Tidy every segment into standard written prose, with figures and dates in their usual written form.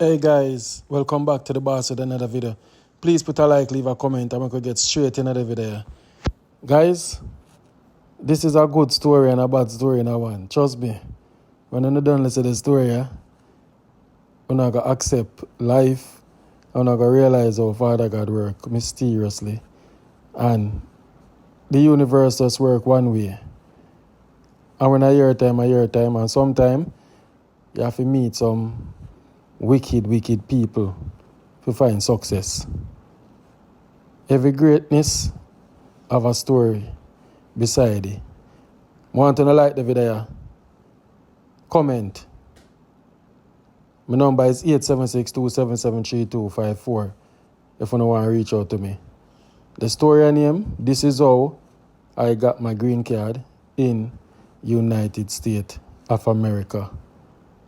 Hey guys, welcome back to the boss with another video. Please put a like, leave a comment, and we could get straight into the video. Guys, this is a good story and a bad story in one. Trust me. When you're done listening to the story, you're not going to accept life. You're not going to realize how Father God works mysteriously. And the universe just works one way. And when I hear time, and sometimes you have to meet some wicked people to find success. Every greatness have a story beside it. Want to like the video? Comment. My number is 876-277-3254 if you want to reach out to me. The story name, this is how I got my green card in United States of America.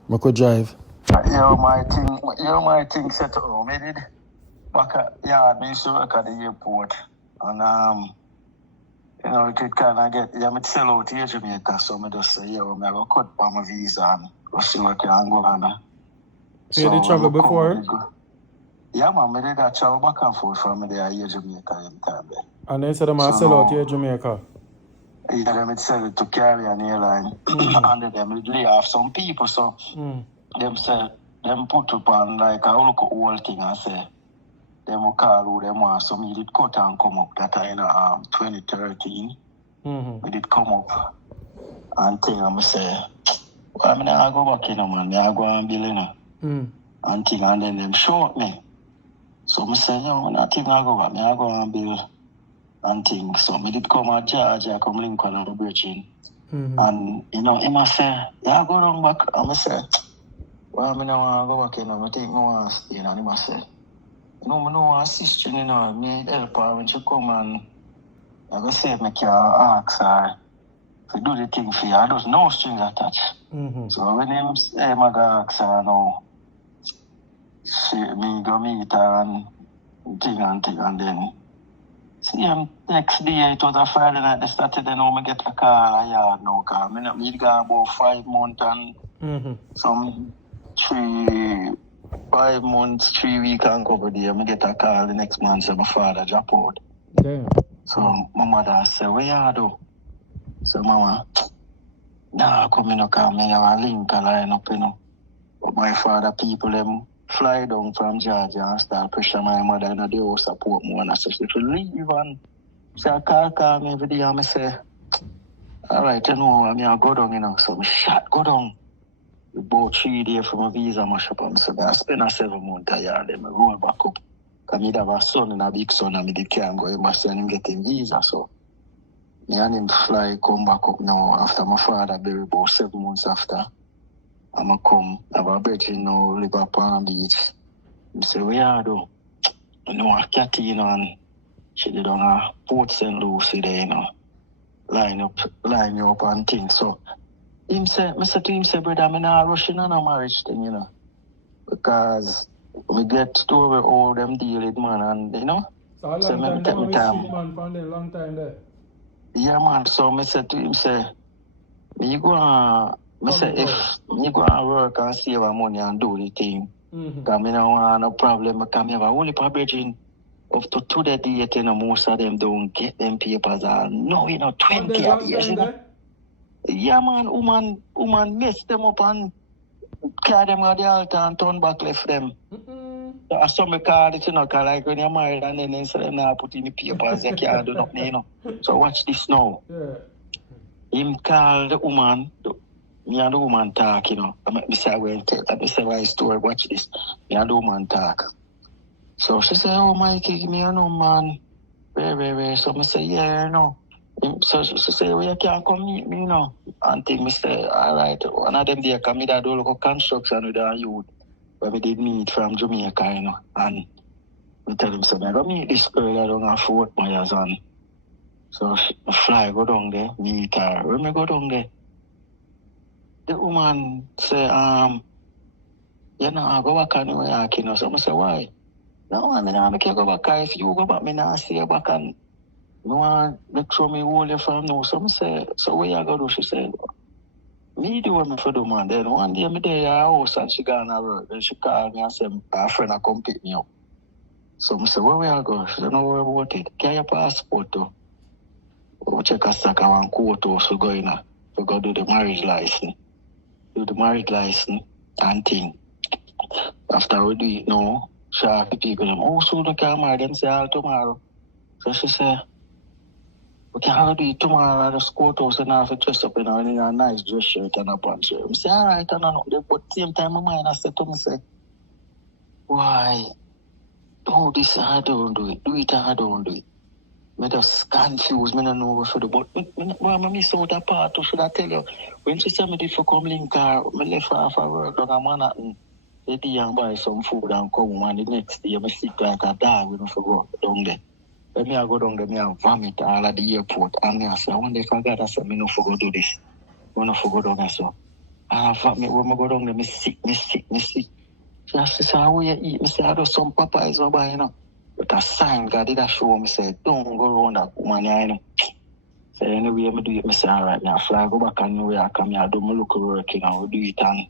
I could drive. My thing set home. I did back at yard, I used to work at the airport. And it could kinda get me sell out here Jamaica, so I just say, I go cut for my visa and go see what can go on. So you did travel before? Yeah, man, I did that travel back and forth from there here Jamaica anytime there. And they said I sell out here Jamaica. Yeah, them sell it to Caribbean Airline. And then them lay off some people, so them say them put up on like a whole thing and say them will call who them want. So me did cut and come up that in 2013. We did come up and thing and I say, well, I not go back man, I go and bill and thing, and then them short me. So I say, I think I go back, I go and bill and thing. So I did come at Georgia, come Lincoln and Bridging. And him say, yeah, go down back. And I say, well, I don't want to go back, I think I want to stay. And I say, I don't assist you, me help her when she come and I go say, I can ask her to do the thing for you. I just no strings attached. So when him say, I go ask her now, me go meet her and thing, and then see him next day, it was a Friday night, they started, I get a call a yard now, because I need to go about 5 months and some 5 months, 3 weeks and cover there. I get a call the next month, so my father drop out. Damn. So my mother said, what you do? So mama, come in, because I have a link line up, But my father people, them fly down from Georgia and start pressure my mother and they all support me. And I said, if you leave and say, I call me every day and I say, all right, I go down, So I shot, go down. About 3 days from a visa mash up. So I spent a 7 months a year, then I roll back up. Because I have a son and a big son, and I can't go embassy and him getting visa. So me and him fly, come back up now after my father buried about 7 months after. I'm come, have a bedroom now, live up on the beach. I say, where are you? A Cathy, and she did on a Port St. Lucie there, line you up and things. So him say, brother, I'm not rushing on a marriage thing, because we get to where all them deal with, man, and, So a long time, take my time. Man, found a long time there. Yeah, man, so I said to him, me go on, if you go and work and save our money and do the thing, because I don't want no problem, because I have a whole heap of bridging up to the date, most of them don't get them papers, and no, 20 years, Yeah, man, woman mess them up and carry them at the altar and turn back left them. So some call it, because like when you're married and then instead of now put in the papers, you can't do nothing, So watch this now. Him call the woman, me and the woman talk, I say, why story, watch this. Me and the woman talk. So she say, oh, Mikey, give me a number, man. Where. So I say, yeah, So she say, well, you can't come meet me, And think me say, all right, one of them there come me that do local construction with our youth, where we did meet from Jamaica, And we tell him, so I go meet this girl down at Fort Myers, and so I fly, go down there, meet her. When we go down there, the woman say, I go back and New York, So I say, why? No, I can't go back. If you go back, I not see you back and no one make sure me hold you from now. So I say, so where you go do? She said, Me do what me for do, man. Then one day me there at house and she gone to work. Then she called me and said, her friend a come pick me up. So I said, where we are going? She said, no, where about it? Get your passport too. We check a stack of one courthouse for going to go do the marriage license. Do the marriage license and thing. After we do it now, she asked the people, oh, so they can marry them say all tomorrow. So she said, we can do it tomorrow at the courthouse and I have to dress up in a nice dress shirt and a pants shirt. I say, all right, and I know. But at the same time, my mind I said to me, say, why? Do this and I don't do it. Do it and I don't do it. I just confused. I don't know what to do. But I miss out that part. Should I tell you? When she said me did for come link her, I left her for work down in Manhattan. They did and buy some food and come home. And the next day, I sick like a dog when I go down there. When I go down there, I vomit all at the airport. And I say, I wonder if I got that, I no forgot do this. I no forgot down there. So I vomit when I go down there, I sick. She says, how you eat? I say, I do some Popeyes over buy, you know. But a sign God did show me, say, don't go around that woman, you know. So anyway, I do it, I say, all right, now I fly go back and New York, and I do my local work, you know, do it, and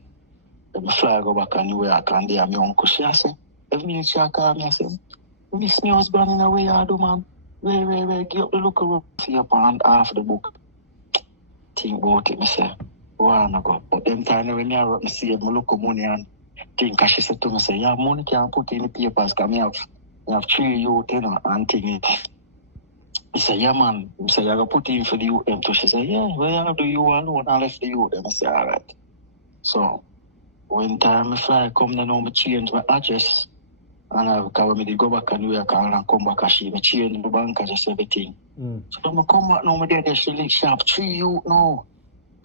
I fly go back and New York, and there, my uncle, she say, every minute she call me, I say, you miss my husband in a way, I do, man. Wait, get up the local work, see up and half the book. Think about it, I say, I go. But them time when I work, I see my local money, and think, she said to me, say, yeah, money can't put in the papers, because I have 3 youth, you know, and thing. He said, yeah, man. He said, I got put in for the youth. Them too. She said, yeah, well, you have the youth alone. I left the youth. I said, all right. So, when time I fly come, then I change my address. And I go back and New York and come back and she change my bank address, everything. So, when I come back now, she live sharp. 3 youth now.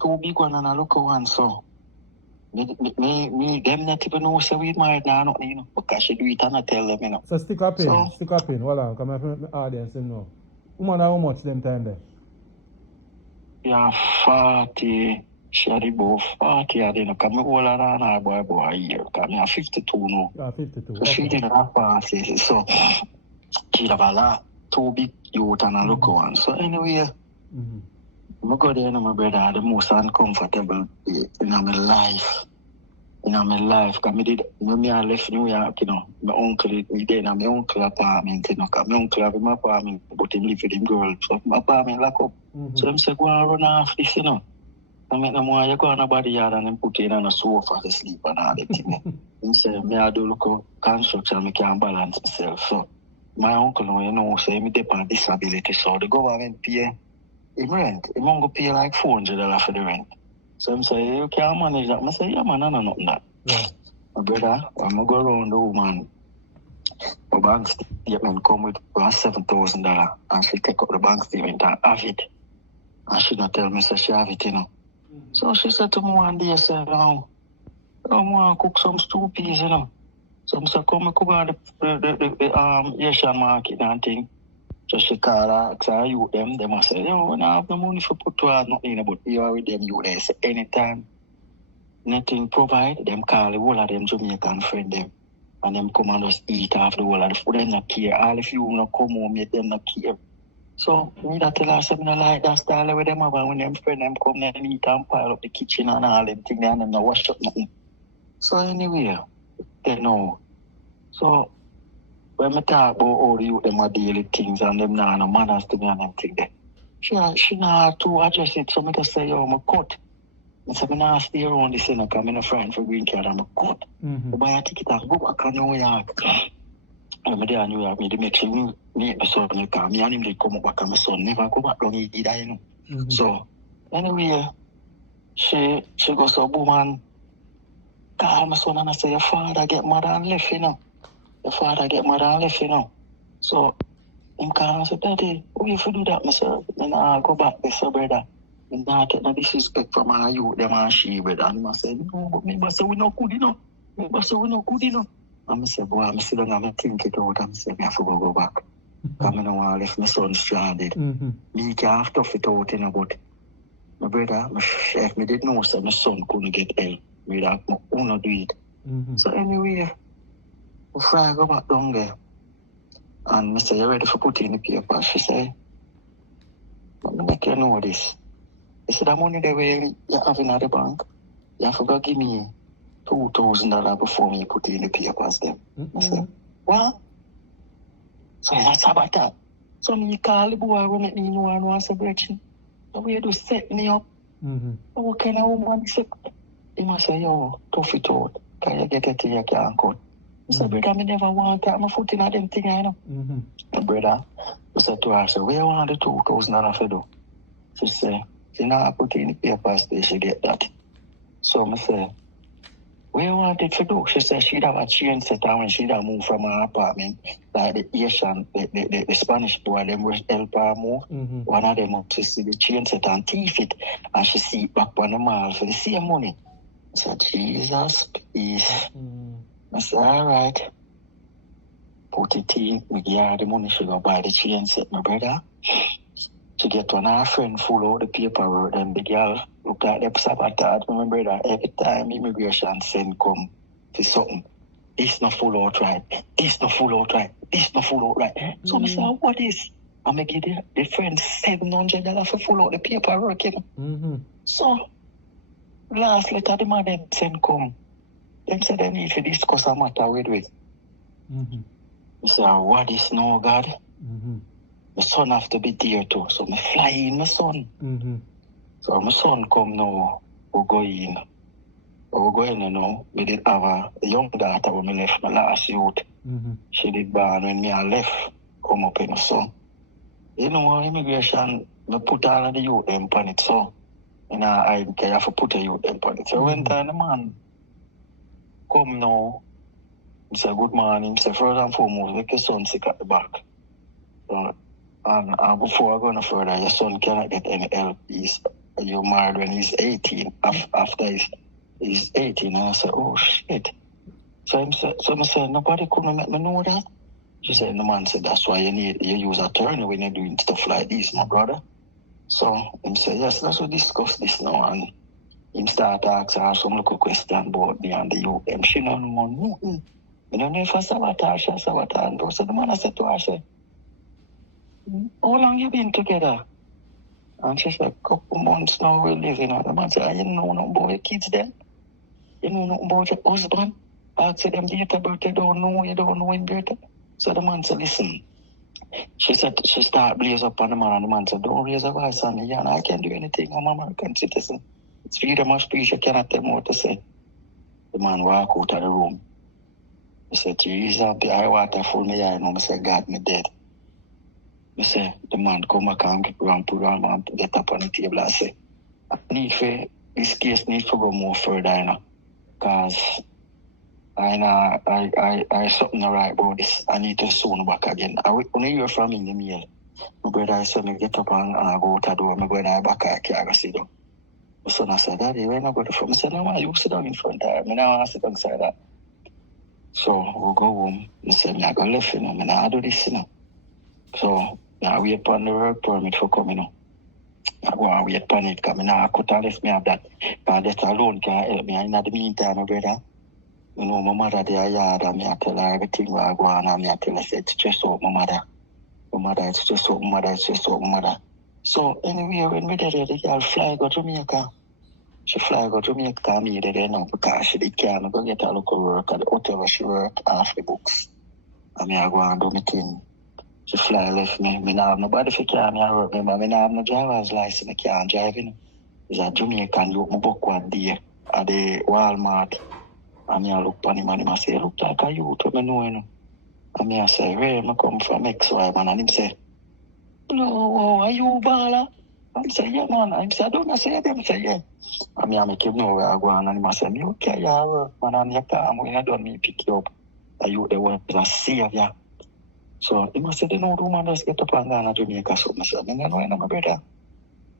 2 big one and a local one, so. Me, them not even know say we married now, not, you know, because she do it and I tell them, you know. So stick up in. Hold on, come from the audience, you know. Woman, how much them time there? Yeah, 40. She had about 40, I didn't know, because I all around her boy a year, because I 52 now. Yeah, 52. So she didn't have 40, so she have a lot, 2 big youth and a local one. So anyway, I go there, my brother, the most uncomfortable in my life. Because when I left New York, you know, my uncle, we there in my uncle apartment, you know, because my uncle have my apartment, but he live with him girl. So my apartment lock up. So I say, go and run off this, you know. I make them want you go on a body yard and then put you on a sofa to sleep and all that thing. He say, me I do look construction, I can balance myself. So my uncle, you know, say me depend disability, so the government pay him rent. He won't go pay like $400 for the rent. So I say, you can't manage that. I say, yeah, man, I know nothing that. Yeah. My brother, I'm going to go around the woman. My bank statement come with $7,000 and she take up the bank statement and have it. And she not tell me, so she have it, you know. So she said to me one day, I said, I want to cook some stew peas, you know. So I said, come on the Asian market and thing. So she called her, asked her, you them I said, yo, when I have no money for put to her, nothing, but you are with them, you they say, anytime, nothing provide, them call the whole of them Jamaican friend them, and them come and just eat off the whole of the food, them not care. All if you not come home, them not care. So, me that tell her, I don't like that style with them, but when them friend them come, them eat and pile up the kitchen and all them things, and them not wash up nothing. So anyway, they know. So, when I talk about all the youth, them are daily things and them now no manners to me and them thing there. She not to address it, so I just say, yo, I'm cut. I say, I'm not stay around this, because I'm not friend for green card, I'm cut. I buy a ticket and go back to New York. I'm there in New York, they make sure me my son, because me and him, they come back and my son never go back down either, you know. So, anyway, she goes to a woman, call my son and I say, your father get mad and left, you know. The father get mad and left, you know. So, him call and say, Daddy, why you do that, myself? Then I go back with your brother. And I take no disrespect from my youth, them and she, brother. And I say, no, but me say we no good, you know. And I say, boy, I'm still going to think it out. And I say, I have to go back. Because I don't want to leave my son stranded. Me can't have tough it out, you know, but my brother, my chef, me did know that my son couldn't get help. Me that I want to do it. So anyway, before I go back down there, and I say, you ready for putting in the paper? She say, let me make you know this. He said, the money that you have in the bank, you have to go give me $2,000 before me put in the papers them. I said, what? So that's about that. So me call the boy when me know I want to breaching. So we do set me up. What kind of woman say? He must say, yo, tough it out. Can you get it to your can't cut? I said, brother, I never want to have my foot in that thing, you know. My brother, I said to her, so where you want the $2,000 for do? She said, she now put in the papers, she get that. So I said, where you want it to do? She said she'd have a chain setter when she'd have moved from her apartment. Like the Asian, the Spanish boy, them will help her move. One of them up to see the chain setter and thief it. And she see it back on the mall for the same money. I said, Jesus, peace. I said, all right. Put it in, we give her the money, she go buy the chain set, my brother. She get one of her friend full out the paperwork, and the girl look at the sabotage, my brother, every time immigration send come to something. This not full out right, this not full out right, this not full out right. So I said, what is? I'm going to give the friend $700 for full out the paperwork, you know. So, last letter the man them send come. Them said they need to discuss a matter with it. I said, what is no God? My son have to be there too. So I fly in my son. So my son come now, we go in. We go in, you know. We did have a young daughter when we left my last youth. She did born when me I left, come up in the son. You know, immigration, we put all of the youth them on it, so you know, I have to put a youth them on it. So when the man come now, he say, good morning. He say, first and foremost, make your son sick at the back. So, and before I go no further, your son cannot get any help. You're married when he's 18. After he's 18, and I said, oh, shit. So I said, nobody couldn't make me know that. She said, the man said, that's why you use attorney when you're doing stuff like this, my brother. So he said, yes, let's discuss this now. And he started asking her some little question about me and the youth. And she don't know nothing. I don't know if I sabotage. So the man said to her, how long you been together? And she said, a couple months now we're living. And the man said, you know nothing about your kids then? You know nothing about your husband? I said, them date of birth, you don't know him birth. So the man said, listen. She said, she started blaze up on the man, and the man said, don't raise a voice on me, and I can't do anything. I'm an American citizen. It's freedom of speech, you cannot tell me what to say. The man walk out of the room. He said, Jesus, I water full me eye, and I said, God, me dead. I said, the man come back and put around and get up on the table and say, this case needs to go more further, you know, because I something right about this. I need to soon back again. I want to hear from in the mail. My brother said, me get up and go to the door. My brother back, I can't sit down. My son I said, Daddy, where am I going from? I said, no, man, you sit down in front of her. I now want to sit down inside that. So we go home. I said, I go left, you know. I now do this, you know. So I wait upon the work permit for coming, you know. I go and wait upon it because I couldn't let me have that. Because that alone can help me. In the meantime, my brother, you know, my mother there yard and I tell her everything where I go on and I tell her, say, it's just out my mother. My mother, it's just out my mother, it's just out my mother. So anyway, when we did it, the girl fly go to Jamaica. She fly go to Jamaica and me there now because she can't go get a local work at the hotel where she work half the books. And I go and do my thing. She fly left me. I don't have nobody for car me work. I don't have no driver's license. I can't drive, you know. It's a Jamaican youth. I book one day at the Walmart. And I look at him and I say, look like a youth. I know, you know. And I say, where I come from XY, man. And him say, no, are you baller? I say, yeah, man. I say, I don't say them. I say, yeah. And I make him know where I go. And I say, okay, yeah, work, man. And you come when I done me pick you up. The youth, they was a savior. So he must say, the no woman just get up and go to Jamaica. So I said, I don't know, my brother.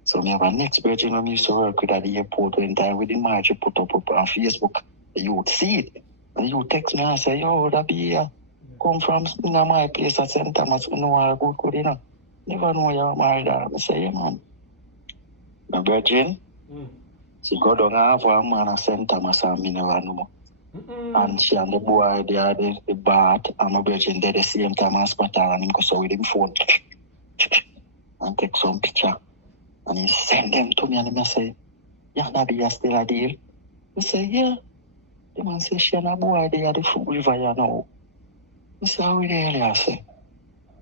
So I have a next virgin when I used to work with at the airport when time within March, you put up on Facebook. The youth see it. And you text me and say, yo, that be here. Come from my place at St. Thomas. I know I good, you know. Never know you're married. I say, yeah, man. My virgin, she go down and have a man at St. Thomas and me never know. And she and the boy, they are the bath, and my virgin did the same time and spot her and him go so with him phone and take some picture. And he sent them to me and he say, yeah, that be still a deal. I say, yeah. The man say, she and a boy, they are the food river, you know. I say, how we really I say?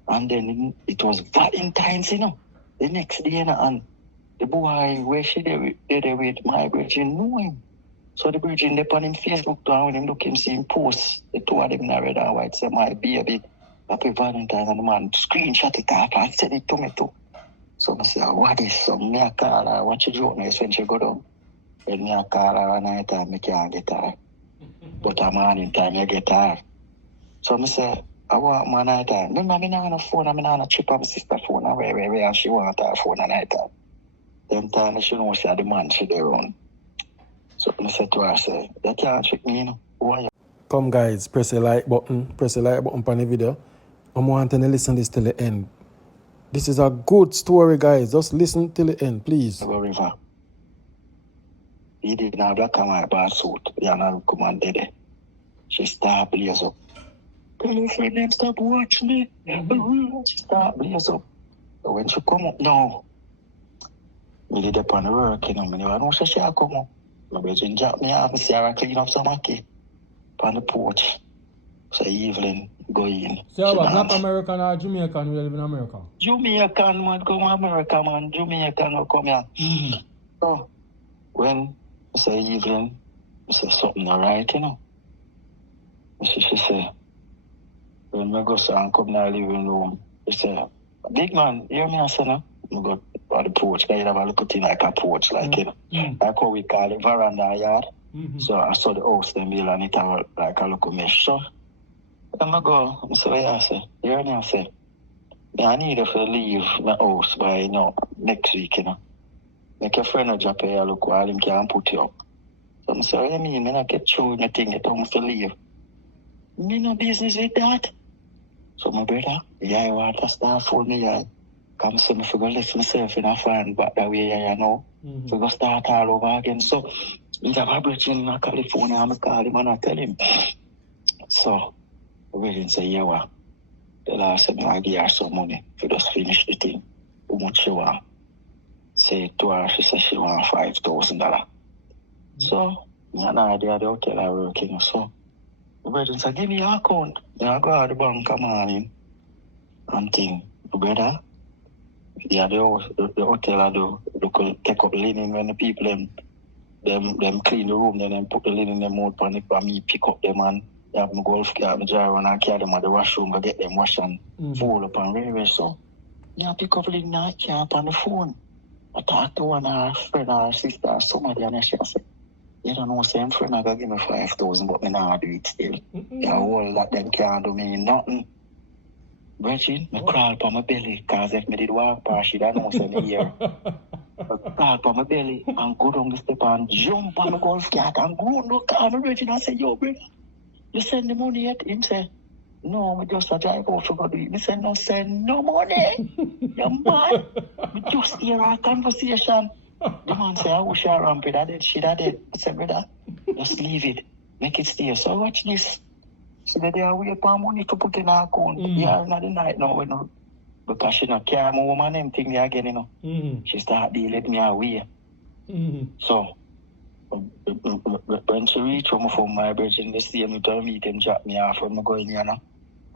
And then it was Valentine's, you know. The next day, you know, and the boy, where she did with my virgin, knew him. So the virgin, they put him Facebook down when him look him, see him post. The two of them in a red and white, say, my baby, happy Valentine's. And the man screenshot it out and send it to me too. So I say, what is some? Me a call her, what you do now when she go down? When me a call her at night time, me can't get her. But a morning time, you get her. So I say, I want my night time. Remember, me not on a phone, I'm not on a chip of my sister's phone, where and she want her phone at night time. Then time she know she had the man she there on. So I said to her, I say, you can't trick me, you know. Who are you? Come guys, press the like button on the video. I'm wanting to listen this till the end. This is a good story, guys. Just listen till the end, please. Go river. He did now black and white bar suit. Yeah, now come on there. She start blaze up. Tell her friend them stop watch me. She start blaze up. So when she come up now, me did up on the work, you know, me never know she come up. My brother jack me off and see her clean up some hockey on the porch. So Evelyn go in. So you Black American or Jamaican who live in America? Jamaican man come America man. Jamaican will come here. Mm-hmm. So when I say Evelyn, I say something alright, you know. She say, when we go and come in the living room, she say, big man, hear me I say no? We go on the porch, because you have a little thing like a porch, like you know. Like how we call it veranda yard. So I saw the house them build and it have like a little mesh. So then I go, I say, what I say? Hear me I say, I need you to leave my house by next week, you know. Make your friend drop here look while him can put you up. So I say, what do you mean? I not get through anything, you told me to leave. Me no business with that. So my brother, I want to start for me, come see me for go lift myself in a fan back that way, you know. So go start all over again. So he's a vibrating in California, I'm call him and I tell him. So we say, yeah, well, the last time I give her some money to just finish the thing. How much she want? Say to her, she said she want $5,000. So me and I the hotel I working. So the brother said, give me your account. I go to the bank come on and thing. The brother, yeah, the hotel I do take up the linen when the people them clean the room, then them put the linen them out on it for me pick up them and have my golf car, my gyro and I carry them at the washroom, go get them wash and fold up and very so. Yeah, pick up the linen I can't on the phone. I talk to one of her friend or sister or somebody and she said, you don't know, same friend I got give me 5,000 but me not do it still. Yeah, all that them can't do me nothing. Virgin, I crawl on my belly because if me did walk past she don't know say me here. I crawl on my belly and go down the step and jump on the golf cart and go on the car and Virgin and say, yo brother, you send the money yet? Him say, no, I just a drive out to go do it. Me say, no send no money. You're mad. We just hear our conversation. The man say, I wish I ramp it. I did shit, I did. I said, brother, just leave it. Make it stay. So watch this. So they are wait for money to put in our account. Yeah, not the night now, you know. Because she not care my woman and thing there again, you know. She start dealing with me away. So when she reach home from my virgin, they see me to meet him, drop me off when I go in here now.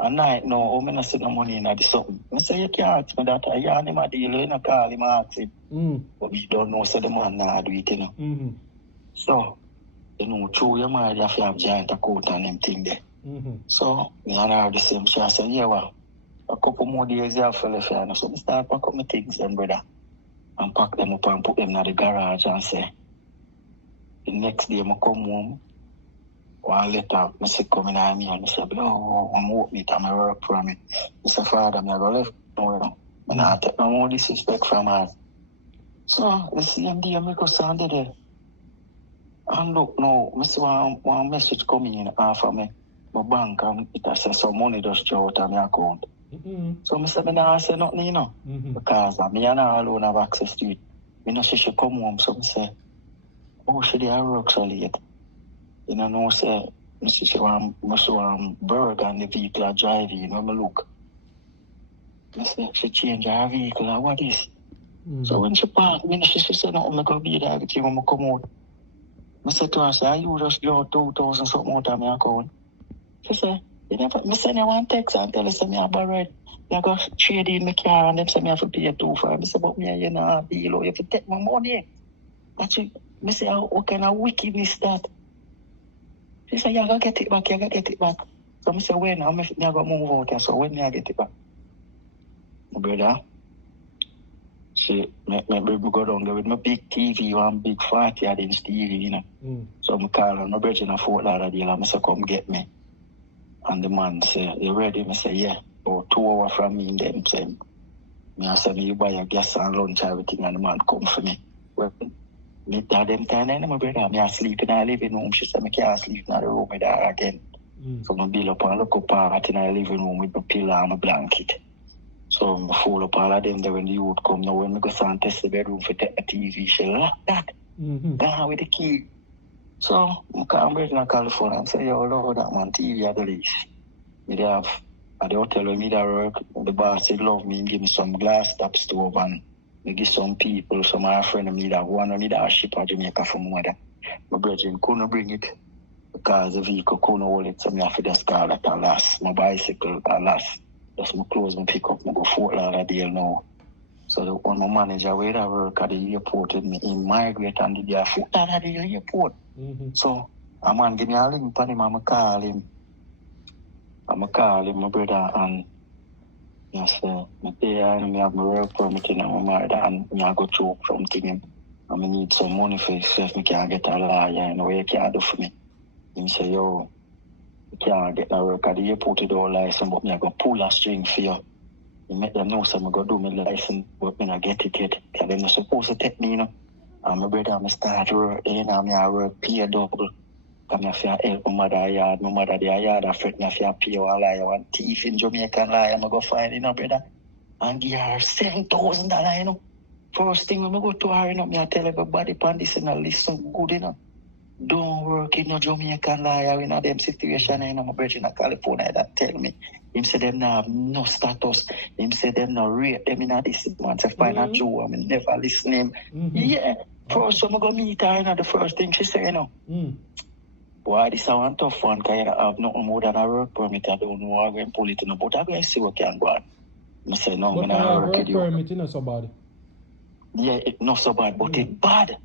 At night, no, I'm not send no money in the something. I say, you can't ask me that. I yarn him a deal, you know, call him and ask him. But we don't know, so the man not do it, you know. So, you know, through your mind, you have to have giant account and them thing there. So, me and her the same. She said, yeah, well, a couple more days you have to left here. So, I start pack up my things then, brother. And pack them up and put them in the garage and say, the next day I come home. One letter, I say, come in on me and I say, oh, I'm opening it and I work for me. I say, father, I'm going to left. No, you know. And I take no more disrespect from her. So, the same day I go Sunday there. And look, now, I see one message coming in after me. My bank, and it says some money just draw out of my account. So, I say, I say nothing, you know. Because me and her alone have access to it. I know she come home, so I say, oh, she did work so late. You know, say, I see one bird and the vehicle are driving, you know, I look. I say, she changed her vehicle, what is? So when she parked me, she said, no, I'm going to be there everything when I come out. I said to her, I said, you just draw 2,000 something out of my account. She said, I send you one text and tell us I borrow it. I go trade in my car and them say I have to pay 2 for it. I said, but me and you know, deal, you have to take my money. Actually, I say, what kind of wickedness that? She said, you got to get it back, you got to get it back. So I said, when? I'm going to move out here, so when I get it back? My brother, she make me go down there with my big TV, one big 40-inch TV, you know. So I call her, my brother in a Fort Lauderdale, I say, come get me. And the man say, you ready? I say, yeah. So 2 hours from me, and them say, I say, you buy your gas and lunch, everything, and the man come for me. Well, me that them time, and my brother, I sleep in our living room. She said, I can't sleep in the room with her again. So I build up and look up part in our living room with my pillow and my blanket. So I fold up all of them there when the youth come. Now when I go and test the bedroom for the TV, she lock that. Gone with the key. So I come back in California and say, yo, Lord, that man TV at the least. Me have at the hotel where me that work, the boss said love me and give me some glass top stove and me give some people, some of my friends of me that want to need a ship to Jamaica for my mother. My brethren couldn't bring it because the vehicle couldn't hold it, so me have to just call that at last. My bicycle at last. Just my clothes, my pick up, I go Fort Lauderdale now. So the one my manager where I work at the airport with me, he migrate and the Fort Lauderdale airport. So a man give me a link for him, I'm call him, my brother, and I say, I there and I have my work permit and my mother, and I go through something him. And I need some money for yourself, I can't get a lawyer, you know, what you can't do for me. He say, yo, you can't get a work at the airport with all license, but I go pull a string for you. You make them know so I go do my license, but I get it yet. Because they're not supposed to take me, you know. And my brother, I start work, and I work pay double. Because I have to help my mother yard. My mother their yard, I fret me have to pay one liar, one thief in Jamaica liar. I go find, you know, brother. And give her $7,000, you know. First thing when I go to her, you know, I tell everybody, pan this, you know, listen good, you know. Don't work in no Jamaican liar in a them situation, you know, my brother in California that tell me. Him say them now have no status. Him say them now rate them in a this man. Say find a Jew, I mean never listen him. Yeah. First time I go meet her, you know, the first thing she say, you know. Why this is one tough one, because I have nothing more than a work permit. I don't know how I'm going to pull it in, but I'm going to see what can go on. I say no, but I'm not work with you. Permit is not so bad. Yeah, it's not so bad, but it's bad.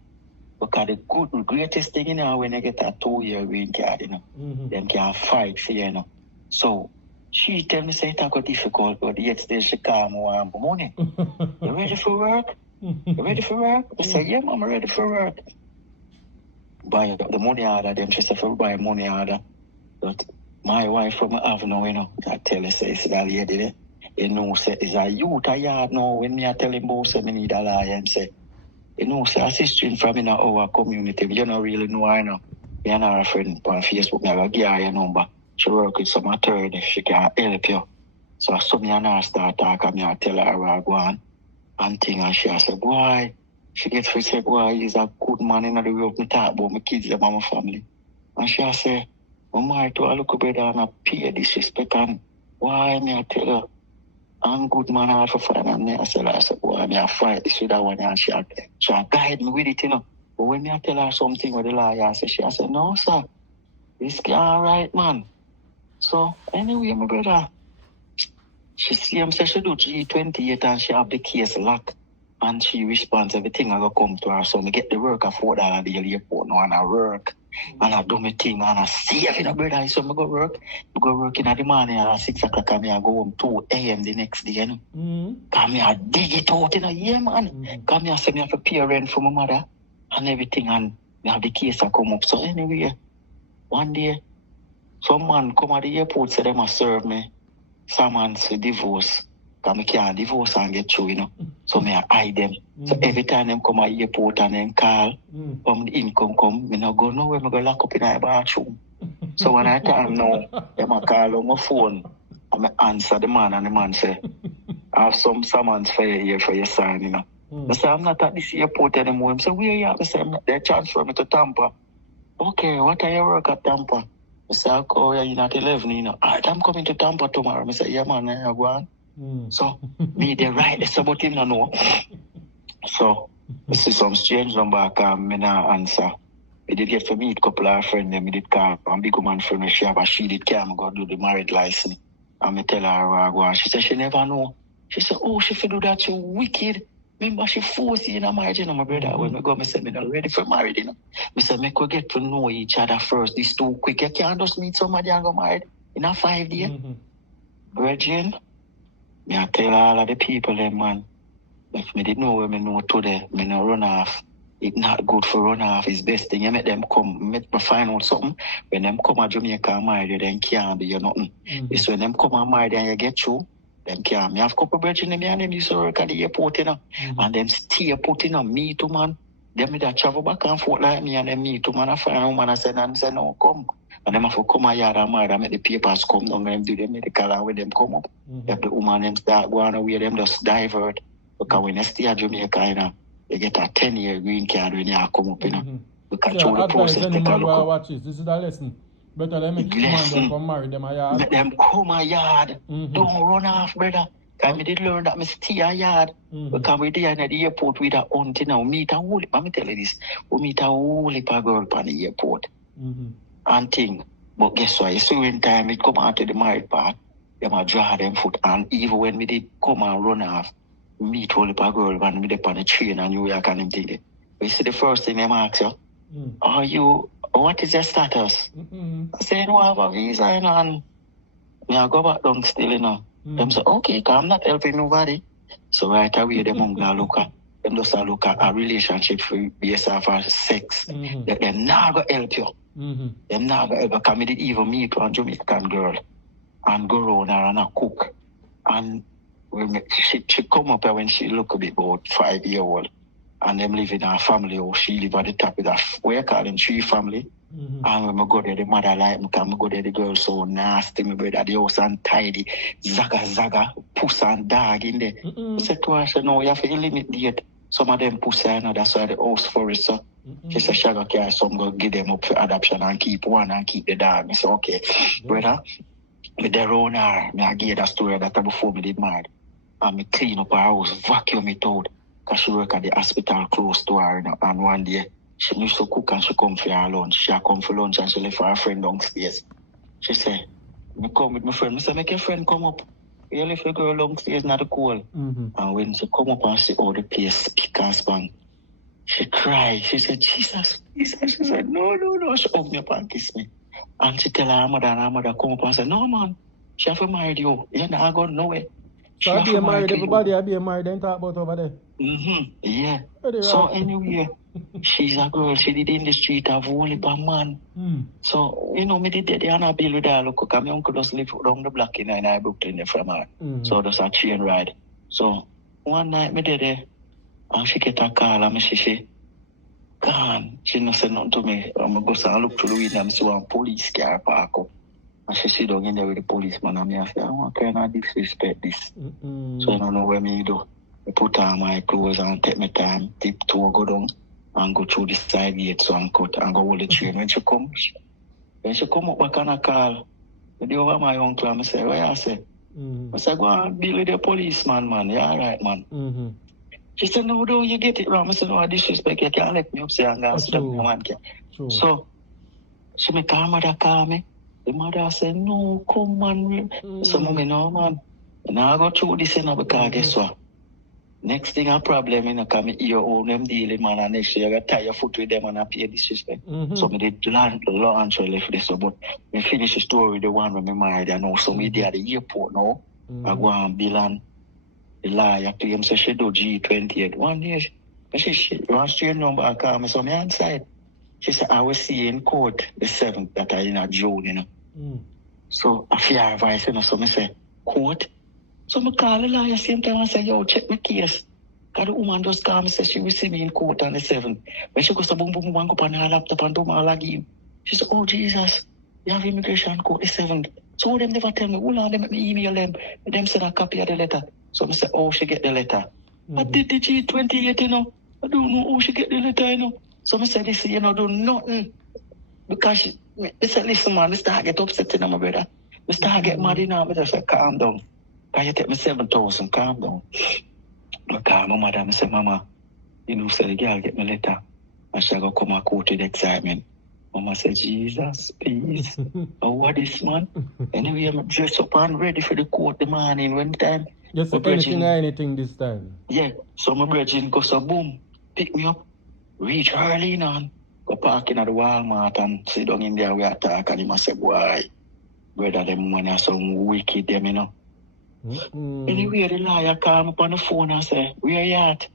Because the greatest thing, you know, when I get a 2-year green card, you know, them can fight for you, you know. So, she tell me, say, it's not difficult, but yet still she call me want money. You ready for work? You ready for work? I say, yeah, I'm ready for work. Buy the money order, them she say, for buy money order. But my wife from Avenue, you know, I tell her, say, it's that lady there. You know, say, it's a youth a yard now. When me I tell him about, say, me need a lawyer, him say, you know, say, assisting from in our community, you don't really know her, you know. Me and her friend on Facebook, me have a give her your number. She work with some attorney, she can help you. So I saw me and her start talking, me I tell her where I go on and thing, and she said, boy, she gets free, say, boy, he's a good man in the way of me talk about my kids and my family. And she say, my married to a little brother and I pay disrespect, and why me I tell her, I'm good man, I have to find and me I said, boy, I fight this with that one, and she guide me with it, you know. But when me I tell her something with the lawyer, she said, no, sir, this guy all right, man. So, anyway, my brother, she see him say she do G28 and she have the case locked. And she responds, everything I go come to her. So, I get the work at Fort Lauderdale airport now, and I work. And I do my thing, and I see everything, brother. So, I go work. I go work in the morning at 6 o'clock, and I go home 2 a.m. the next day, you know. Come here, dig it out, you know, yeah, man. Come here, say, I have to pay rent for my mother and everything, and I have the case I come up. So, anyway, one day, some man come at the airport, say they must serve me. Some man say divorce. Because I can't divorce and get through, you know. So I hide them. So every time them come at the airport and them call, the income come, I no go nowhere, I go lock up in the bathroom. So when I time now, them a call on my phone, and I answer the man, and the man say, I have some summons for you here for your sign, you know. I say, I'm not at this airport anymore. I say, where you at? I say, they transfer me to Tampa. Okay, what are your work at Tampa? I say, oh, yeah, you're not 11, you know. All right, I'm coming to Tampa tomorrow. I say, yeah, man, I go on. So, me, they right, it's about him, no. So, I see some strange number, I not answer. I did get to meet a couple of friends, them, I did call, and big woman friend, she did come go do the married license. And I tell her where I go, and she said she never know. She said, oh, she feel do that, you wicked. Remember, she forced you in a marriage, you know, my brother. When we go, I said, I'm not ready for marriage, you know. I said, we could get to know each other first. This too quick. You can't just meet somebody and go married in a 5 days. Virgin, I tell all of the people, them, man, if me didn't know where me know today, me no run off. It's not good for run off. It's best thing. You make them come, make me find out something. When them come to Jamaica and married, then can't be you nothing. It's when them come and married and you get through, them can't. Me have a couple of brethren in me and them used to work at the airport, you know. And them stay put in me too, man. Them that travel back and forth like me and them me too, man. I find a woman and say, no, come. And them have to come a yard and married and make the papers come down and do the medical and when them come up. If the woman them start going away, them just divert. Because when they stay at Jamaica, you know, they get a 10-year green card when you come up, you know. Because through the process, they can look up. Watch this. This is the lesson. Better let me keep them come marry them a yard. Let them come a yard. Don't run off, brother. Because I did learn that I stay a yard. Because we're there at the airport with a auntie now. Meet a whole, let me tell you this. We meet a whole heap of girl on the airport. And thing. But guess what? You see when time it come out to the married part, they might draw them foot. And even when we did come and run off, meet all the girl when we did on the train and New York and them thing. We see the first thing they ask you, what is your status? I say, no, I have a visa, you know, and I go back down still, you know. Them say, okay, because I'm not helping nobody. So right away, them gonna look at, them just look at a relationship for yourself for sex. Them not gonna help you. Them not gonna help you, because I did even meet one Jamaican girl and go around her and a cook. And she come up when she look a bit about 5-year-old, and them live in her family, or she live at the top of that, what you call them, tree family. And when I go there, the mother like me, because I go there, the girl so nasty, my brother, the house untidy, zaga, puss and dog in there. I said to her, she said, no, you have to limit the some of them pussy, I know that's why the house for it, so. She said, she go carry some, go give them up for adoption and keep one and keep the dog. I said, okay, brother, with their own her, I gave that story that before me did married. And me clean up her house, vacuum it out, because she work at the hospital close to her, you know, and one day, she used to cook and she come for her lunch. She come for lunch and she left for her friend downstairs. She said, me come with my friend. I said, make your friend come up. You left your girl downstairs, not the cold. And when she come up and see all the place speak and span, she cried. She said, Jesus. She said, no. She hugged me up and kissed me. And she tell her mother, and her mother come up and say, no, man, she have to marry you. You're not going nowhere. So I be married, everybody I be married, then talk about over there. Yeah. So anyway, she's a girl, she did in the street of only a man. So, you know, me did the Anna Bill with her, look, because my uncle just live down the block in Brooklyn from her. So that's a chain ride. So one night me did it, and she get a call, and she gone. She not said nothing to me. I'm going to go look through the window and see one police car park up. And she sit down in there with the policeman, and I say, I want to kind of disrespect this. So I don't know what me do. I put on my clothes and take my time, tiptoe, go down and go through the side gate so and cut and go hold the train. When she come up back and I call, I do over my uncle and I say, what you say? I say, go and deal with the policeman, man. You all right, man? She said, no, don't you get it wrong. I said, no, I disrespect. You can't let me up say and go sit down, man. So she make her mother call me. The mother said, no, come, man. So, mommy, no, man. And I go through this, because guess what? Next thing a problem, you know, because I hear all them dealing, man, and next year I got tie your foot with them and I pay disrespect. So I did launch left this, but I finish the story with the one when I married, and also me there at the airport now. I go and bill and the liar to him, so she do G28. One year, she was straight number, I call me, so me inside. She said, I will see you in court the 7th, that I in June, you know. So I fear advice, you know, so I say, court? So I call the lawyer same time and say, yo, check my case. Because the woman just called me and said she will see me in court on the 7th. When she goes to boom, go up on her laptop and do my login. She said, oh, Jesus, you have immigration court the 7th. So them never tell me, hold on, let me email them. Them send a copy of the letter. So I said, oh, she get the letter. I did the G28, you know. I don't know how she get the letter, you know. So I said, listen, you know, do nothing. Because she said, listen, man, I start get upset, you know, my brother. I start get mad, you know. I just said, calm down. Because you take me 7,000, calm down. I call my mother, I say, Mama, You know, so the girl get my letter. And she go come and court with excitement. Mama said, Jesus, please. Oh, what is, man? Anyway, I'm dressed up and ready for the court the morning when time. You say anything this time? Yeah. So my brethren go so boom, pick me up, reach early on, go parking at the Walmart and sit down in there we attack and he must say, boy, brother, them when are some wicked them, you know. Anyway, the lawyer called me up on the phone and say, where you at?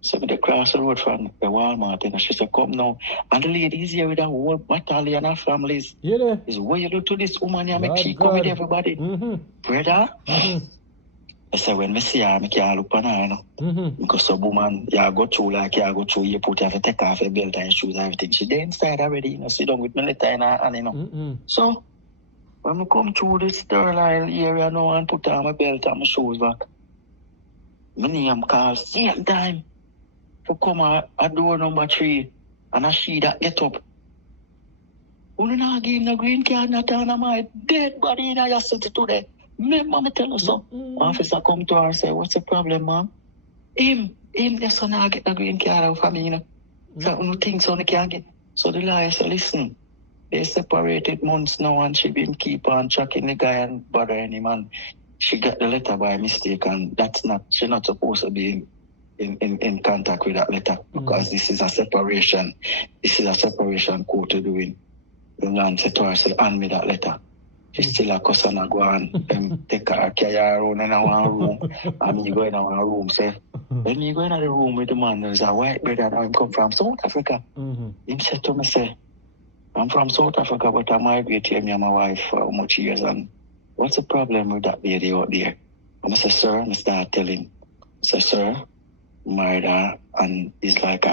So they cross the road from the Walmart and she said, come now. And the lady is here with a whole battalion of families. Yeah. Is what you do to this woman here, make she come with everybody. Brother? I said, when I see her, I can't look on her, you know. Because some woman, you go through, you put her to take off her belt and her shoes and everything. She there inside already, you know, sit down with me later in her hand, you know. So, when I come through this sterile area now and put on my belt and my shoes back, my name called same time. To come at door number 3 and I see that get up. Only not give the green card, not on my dead body in your city today. Remember me tell you so. Officer come to her and say, what's the problem, ma'am? Him, the son I get the green card out for me, you know. So no things so they can't get. So the lawyer said, listen, they separated months now and she been keep on tracking the guy and bothering him and she got the letter by mistake and she's not supposed to be in contact with that letter because this is a separation. This is a separation court to doing. The man said to her, hand me that letter. She still a cuss and a go and take her, carry her around in our room. And me go in our room, say, when you go in the room with the man, there's a white brother now, him come from South Africa. Him said to me, say, I'm from South Africa, but I migrate here, me and my wife for how much years, and what's the problem with that lady out there? And I said, sir, and I start telling. I said, sir, married her and is like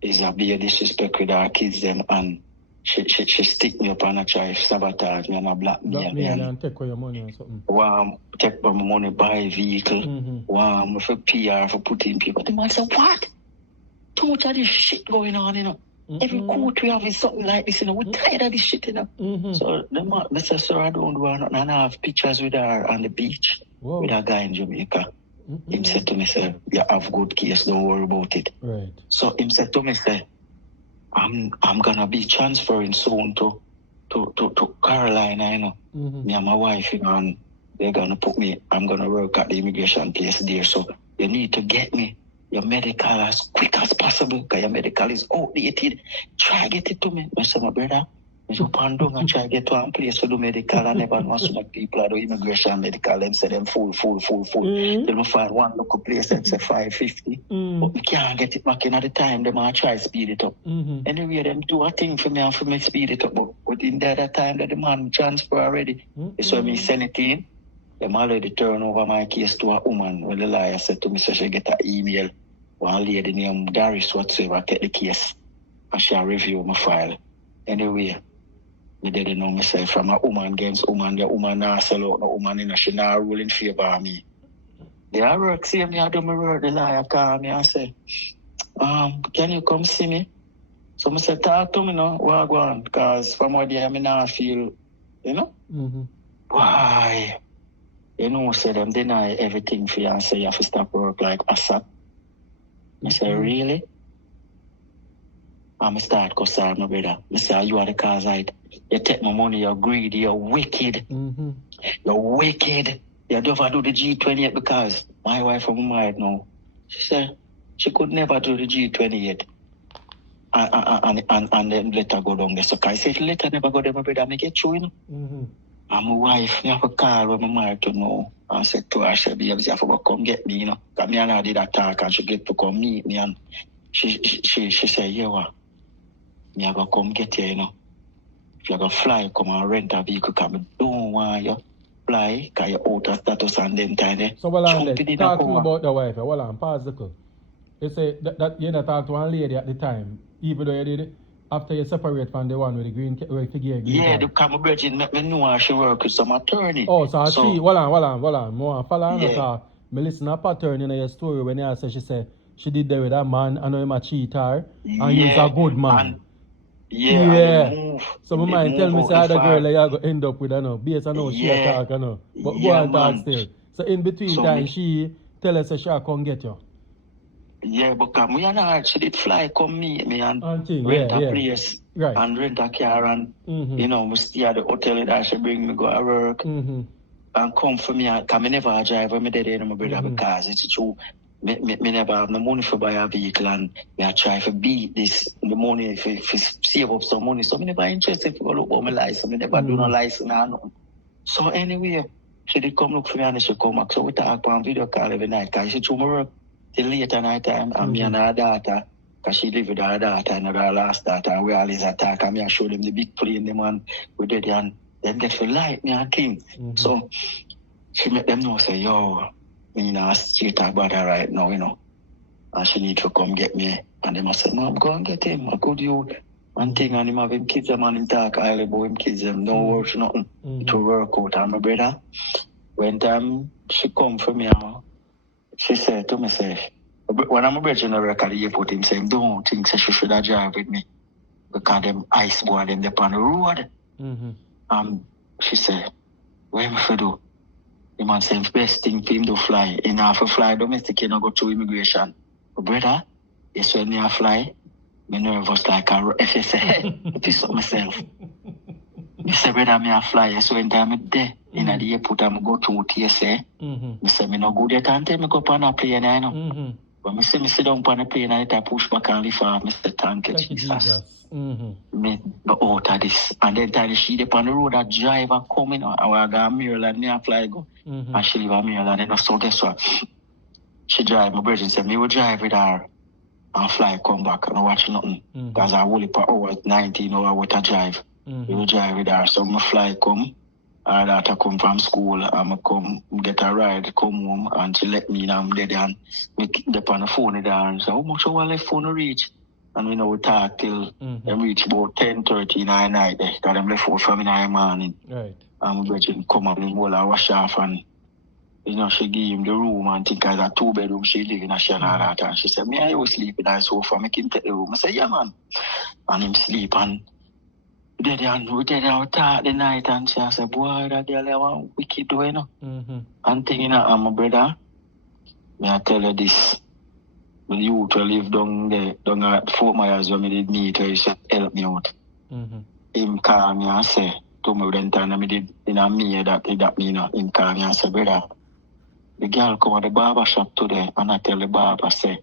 is a be a disrespect with her kids them and she stick me up and a try sabotage me and a black me and take away your money or something. Take my money, buy vehicle, for PR for putting people. The man said, what? Too much of this shit going on, you know. Every court we have is something like this, you know. We're tired of this shit, you know. So the man said, sir, I don't do nothing, and I have pictures with her on the beach with a guy in Jamaica. Him said to me, sir, you have good case, don't worry about it. Right. So him said to me, sir, I'm gonna be transferring soon to Carolina, you know. Me and my wife, you know, and they're gonna I'm gonna work at the immigration place there. So you need to get me your medical as quick as possible, because your medical is outdated. Try get it to me. I said, my brother, you pan down and try get to a place to do medical. I never know so many people do immigration medical. Them say them full. They don't find one local place that say 550. But we can't get it back in at the time. They might try speed it up. Anyway, them do a thing for me and for me speed it up. But within that time that the man transfer already. So me send it in. Them already turn over my case to a woman. When the lawyer said to me, so she get an email. One lady named Darius whatsoever take the case. And she review my file. Anyway, I didn't know myself from a woman against woman. The woman now sell out the woman in a she now rule in favor of me. I work, see me, I do my work, the lawyer call me and say, can you come see me? So I said, talk to me now, what I go on, because from what day I now feel, you know? Why? You know, say them deny everything for you and say you have to stop work like ASAP. I say, really? I start cussing my brother. I say, you are the cause of it. You take my money, you're greedy, you're wicked. You're wicked. You never do the G28 because my wife from married now. She said she could never do the G28. And then let her go down there. So I said, if let her never go there, my brother, I get you, you know. And my wife, I have a call when I'm married to know. I said to her, she have to come get me, you know. Because me and her did that talk and she get to come meet me. And she said, yeah, what? Me I go come get you, you know. If you go fly, come and rent a vehicle, because I don't want you fly, because you're out of status and then time. So, well, talk to me about the wife. Well, I'm positive. You say that you not talk to one lady at the time, even though you did it after you separate from the one with the green figure. Yeah, the camera virgin make me know she work with some attorney. Oh, so I see. Hold on. More follow on because I listen to a pattern in your story when you say she said she did that with a man, I know him a cheater, and he's a good man. So my mind tell me say other girl like you go end up with, I know, based on how she talk, I know. But go and talk still. So in between time, she tell us she come get you. Yeah, because me and her, she did fly come meet me and thing, rent a place right. and rent a car and, you know, we stay at the hotel that she bring me go to work and come for me. Because I never drive when I did it, my brother, because it's true. Me never have no money for buy a vehicle and I try to beat this the money if save up some money. So I never interested to go look for my license. I never do no license or nothing. So anyway, she did come look for me and she come back. So we talk on video call every night because she threw my work till late at night time and me and her daughter, because she live with her daughter and her last daughter, and we always attack and me and show them the big plane them and we did it and them get to like me and thing. So she make them know say, yo, me in a street about her right now, you know. And she need to come get me. And they must say, Mom, go and get him. I could you and thing and him have him kids them and him talk all about him kids them. No work, nothing. To work out. And my brother, when time she come for me, she said to me, say, when I'm a brother in the record, he put him saying, don't think she should have drive with me. Because them ice boy, them up on the road. She said, what am I to do? The man said, best thing for him to fly. In half a fly domestic, you know, go through immigration. But brother, yes, when I fly, I'm nervous like a if you say, hey, I piss up myself. I say, brother, I fly. Yes, when I'm there, in the airport, I'm go to TSA. I say, I no good yet, and tell me go on a plane, I know. But I say, I sit down on a plane, and I push back and lift off. I say, thank you, Jesus. Me go out of this. And then time she dey on the road, that driver coming, I got a Maryland, me a fly go. And she live in Maryland, and so guess what? She drive, my brother said, me will drive with her and fly, come back, and watch nothing. Because I only per hour, 19 hours with a drive. We will drive with her. So my fly come, her daughter come from school, and I come get a ride, come home, and she let me, and I'm there, and me dip on the phone with her, and say, how much hour left phone to reach? And we know we talk till them reach about 10:30 in the night, because them left out from in the morning. Right. And my brother come up and roll and wash off, and you know, she give him the room and think as a 2-bedroom she live in a she and all that. And she said, me, I was sleep in the sofa, make him take the room. I said, yeah, man. And him sleep, and we did talk the night, and she said, boy, that girl, I want wicked do, you know. And thinking, my brother, may I tell you this. When you will live down there, down at Fort Myers, when we did meet her, he said, help me out. Him call me and say, to me, then time I did in a me that me, you know, him call me and say, brother, the girl come at the barber shop today, and I tell the barber, say,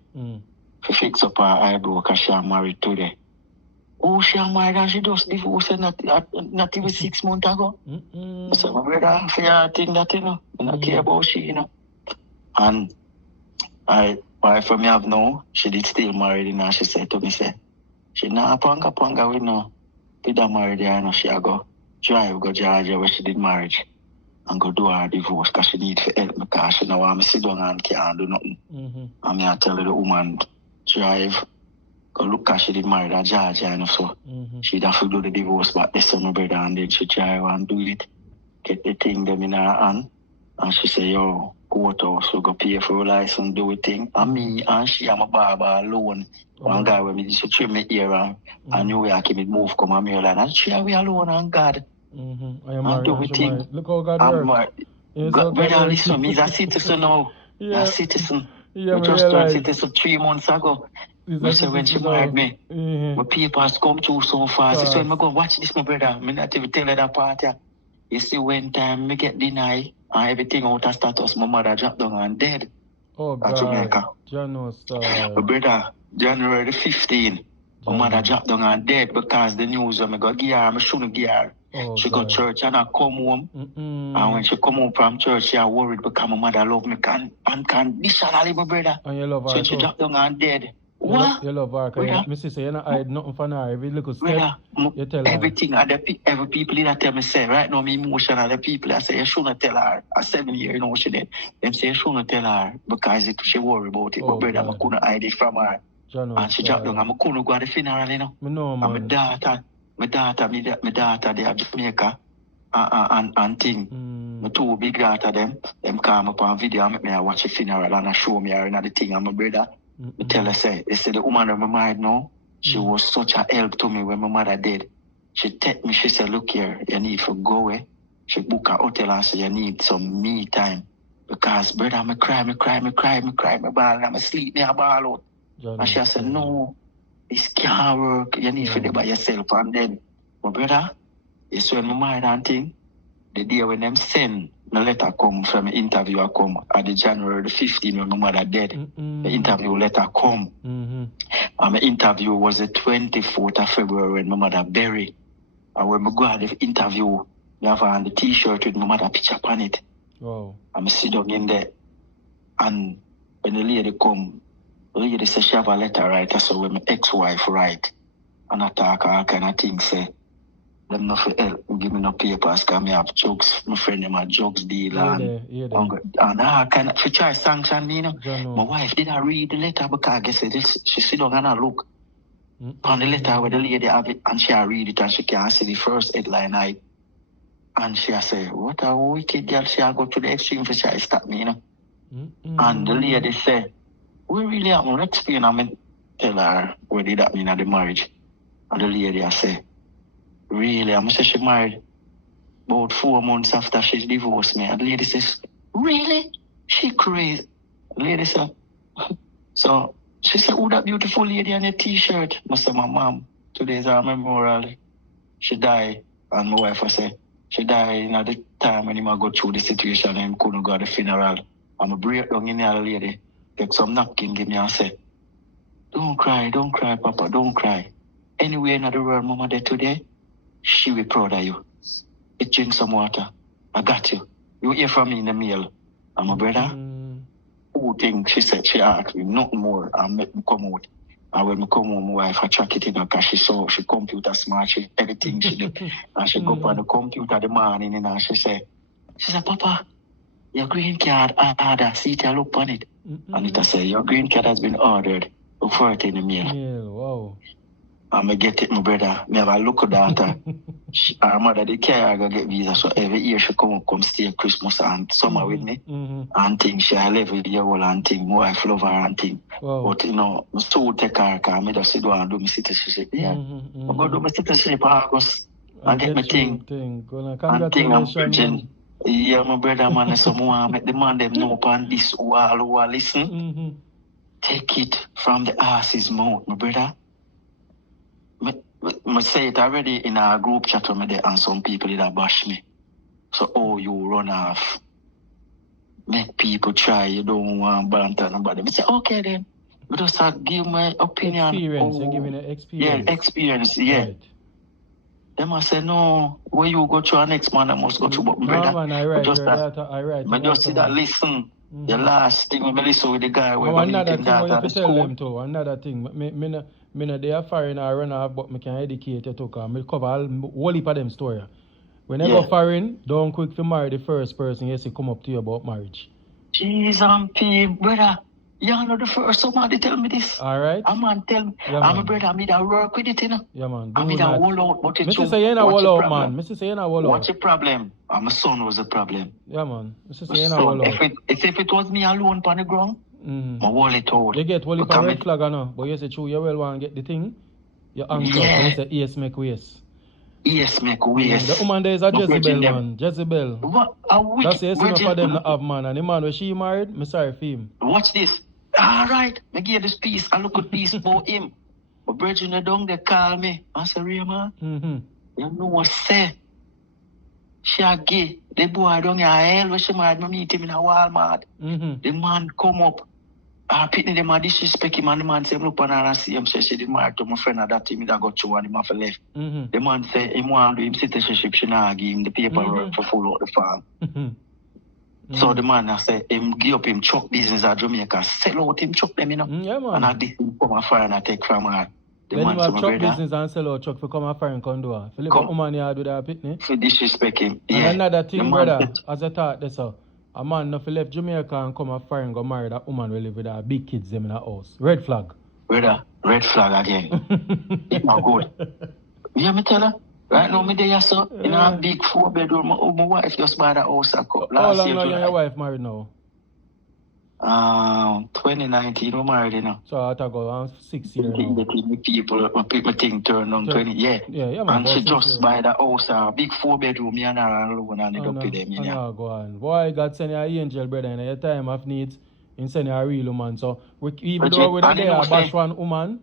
she fix up her eyebrow because she married today. Oh, she married and she just divorced not even 6 months ago. I said, my brother, I feel thing that, you know, I don't care about she, you know. And wife me have now, she did still married, you know, she said to me, say, she not panga with no, did that married, you know, she go drive, go Georgia where she did marriage and go do her divorce because she need to help me because she know want me sit down and can't do nothing. And me I tell the woman, drive, go look because she did married at Georgia, you know, so she'd have to do the divorce, but this is my brother, and then she drive and do it, get the thing them in her hand, and she say, yo, go to so go pay for her license, do a thing. And me and she am a barber alone. One guy when me just trim me ear and knew I keep it move come to Maryland. And she we alone and God. And do a thing. Look how God works. Brother, listen, he's a citizen now. A citizen. Yeah, we just turned citizen 3 months ago. I say when she married me, my papers come through so fast. So when I go watch this, my brother, I not even tell her that part. You see, when time I get denied, and everything out of status, my mother dropped down and dead. Oh, God. At Jamaica. My brother, January the 15th, my mother dropped down and dead because the news when I go give her, I shouldn't give her. She go to church and I come home. And when she come home from church, she are worried because my mother love me unconditionally, my brother. And you love her so she dropped down and dead. What? You love her because my sister, you don't hide nothing from her. Every little step, you tell her. Everything, every people that tell me say, right now, me emotional, the people that say, you shouldn't tell her. At 7 years, you know, she did. Them say, you shouldn't tell her because she worry about it. But brother, I couldn't hide it from her. And she dropped down and I couldn't go to the funeral, you know. Man. And my daughter, they are Jamaica and thing. My 2 big daughter, them come up on video and make me watch the funeral and I show me her another thing. And my brother, I tell her, they say the woman of my mind now, she was such a help to me when my mother died. She take me, she said, look here, you need to go away. She book a hotel and say, you need some me time. Because, brother, I cry, me ball, and I sleep, me ball out. And she said, no, this can't work. You need to do it by yourself. And then, my brother, it's when my mind and thing, the day when them send the letter come from the interview I come at the January the 15th when my mother dead. The interview letter come. And my interview was the 24th of February when my mother buried. And when I go at the interview, I have on the t-shirt with my mother picture on it. Wow. I'm sit down in there. And when the lady come, the lady says she have a letter write. So when my ex-wife write, and I talk all kind of things, say, them not for help, give me no papers, because I have drugs, my friend them a drugs dealer, and I kind of, for try sanction me, you know. My wife did I read the letter, because I guess she sit down and I look on the letter where the lady have it, and she read it, and she can see the first headline, and she say, what a wicked girl, she go to the extreme for she stop me, you know. And the lady say, we really have no experience. I mean, tell her what did that mean at the marriage. And the lady I say, really? I say she married about 4 months after she divorced me. And the lady says, really? She crazy. The lady said, so she said, oh, that beautiful lady on your t-shirt. I said, my mom, today's our memorial. She died. And my wife, I say, she died at the time when I go through the situation and I couldn't go to the funeral. I'm a break down in there, the lady. Take some napkin, give me and say, don't cry, Papa, don't cry. Anywhere in the world, Mama there today, she will be proud of you. You drink some water. I got you. You hear from me in the mail. And my brother, who think she said she asked me nothing more and make me come out. And when I come home, my wife, I track it in her because she saw she computer smart, she everything she do. And she go up on the computer the morning and she said, Papa, your green card order, see it, I look on it. And it say, your green card has been ordered. Look for it in the mail. Yeah, wow. I'm going to get it, my brother. I have a look at that. Her mother, they care, I go get visa. So every year she come stay Christmas and summer with me. And thing, she 11-year-old and thing. My wife love her and thing. Wow. But, you know, I still take her because I just sit down and do my citizenship. Yeah. I'm going to do my citizenship in August. And get my thing. And thing I'm preaching. Yeah, my brother, man, so I make the man them know upon this who are listen. Take it from the horse's mouth, my brother. I say it already in our group chat with me there, and some people that bash me. So, oh, you run off. Make people try, you don't want banter nobody. I say, okay then. I just give my opinion. Experience, you're giving an experience. Yeah, experience, yeah. Right. Them I say, no, when you go through our next man, I must go through. But No, man, I write. But just see that listen. The last thing, I listen with the guy. Another thing what you have to tell them too. Another thing. Me no they are foreign or run off, but me can educate you too. Because me cover whole heap of them story. When you go foreign, don't quick to marry the first person you see come up to you about marriage. Jeez, I'm brother. You know the first somebody tell me this. All right. A man tell me, yeah, I'm a brother, I mean I work with it, you know. Yeah, man. I mean I wall out, but it's Mr. say you not wall out, man. Mr. say you not wall out. What's the problem? My son was a problem. Yeah, man. Mr. say you not wall out. If it was me alone on the ground, my wall it out. You get wall a red flag or no? But you say true, you well want to get the thing. You anchor. And you say yes make ways. Yes make ways. The woman there is a Jezebel, man. Jezebel. What a wicked. That's yes enough for them to have man. And the man where she married, me sorry for him. Watch this. All right, I give this piece. I look at piece about him. My brethren down they call me. I say, real man, you know what say? She a gay. The boy down here, hell where she married, me meet him in a Walmart. The man come up. I pitney them a disrespect him and the man say, I'm look on her and see him. She did married to my friend at that time. That got through and him have left. The man say, him want to do him citizenship. She not give him the paperwork for full out the farm. So the man I say him give up him truck business at Jamaica, sell out him truck them, you know. Yeah, man. And I did him come and fire and I take from her. The then man you have my truck brother, business and sell out truck for come and fire and come do it. If you look at woman here do that pitney. for disrespect him. And Yeah. another thing, The brother, man- as I thought this a man if he left Jamaica and come and fire and go marry that woman will live with her big kids them in her house. Red flag. Brother, red flag again. It's not good. You hear me tell her? Right now, me there, so in a big 4-bedroom. My wife just bought a house a couple How last long year. now you and your July. wife married now? 2019, we married, you know. So I talk around 6 years now. The people, my thing turn on 20, yeah. Yeah, man. And she about 6 just years. buy the house, a big 4-bedroom, me and her alone, and it up with them, you know. Go on. Boy, God send you an angel, brother, and your time of needs, in saying a real woman. So even though we're there a bash one woman,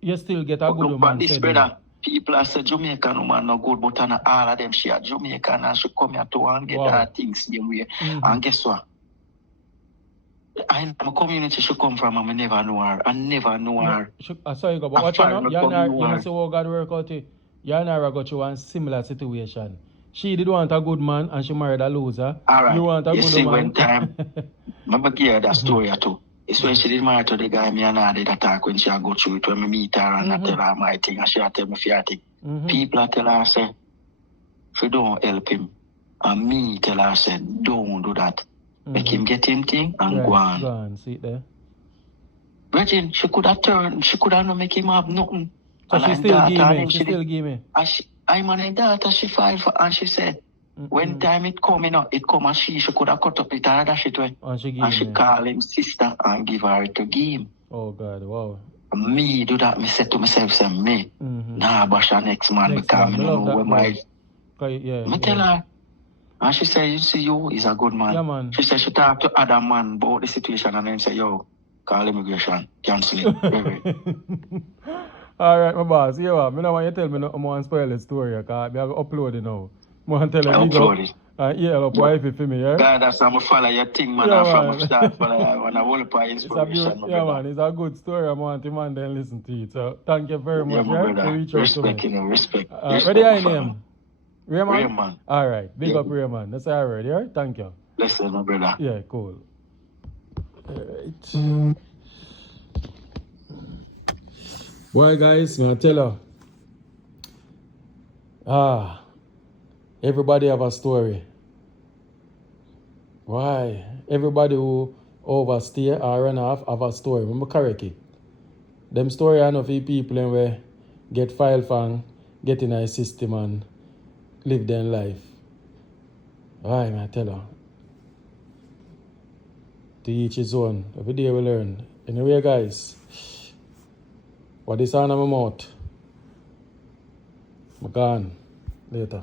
you still get a good woman. This brother, people are say Jamaican woman no good, but all of them she are Jamaican and she come here to and get her things same way. And guess what? I my community she come from and I never know her. I never know her. I saw you go, but watch out, you know see how God work out it. You and her got you one similar situation. She did want a good man and she married a loser. All right. You want a you good see man. When time, remember hear that story too. It's when she did marry to the guy me and I did attack when she go through it when me meet her and I tell her my thing and she tell me fear thing. People tell her say, if you don't help him, and me tell her say, don't do that. Make him get him thing and go on. Go on, see it there. Virgin, she could have turned, she could have not make him have nothing. So and she still give me. I'm on a daughter, she filed for, and she said, when time it come, it come and she could have cut up it and dash it away. And she call him sister and give her to give him. Oh God, wow. Me do that, me say to myself, say me, nah, bash her next man because me know where my... Me tell her, and she said, you see you, he's a good man. Yeah, man. She said she talk to other man about the situation and then say, yo, call immigration, cancel it. All right, my boss. Yeah, I don't want you to tell me no more and spoil the story because I have to upload it now. I want to tell you upload it. Yeah, up wifey for me, yeah? God, that's how I follow your thing, man. Yeah, from start, but I want to hold up inspiration. Yeah, man, it's a good story. I want him and then listen to it. So thank you very much, yeah, for reaching out to me. You know, respect. Ready your name? Raymond? Raymond. All right, big up Raymond. That's all right, yeah? Thank you. Listen, my brother. Yeah, cool. All right. Boy, guys, I'm tell you. Everybody have a story. Why? Everybody who overstay or run off have a story. Remember correct it. Them story are enough for people and we get filed for get in a system and live their life. Why, man, I tell you. To each his own. Every day we learn. Anyway, guys. What is on my mouth? I'm gone. Later.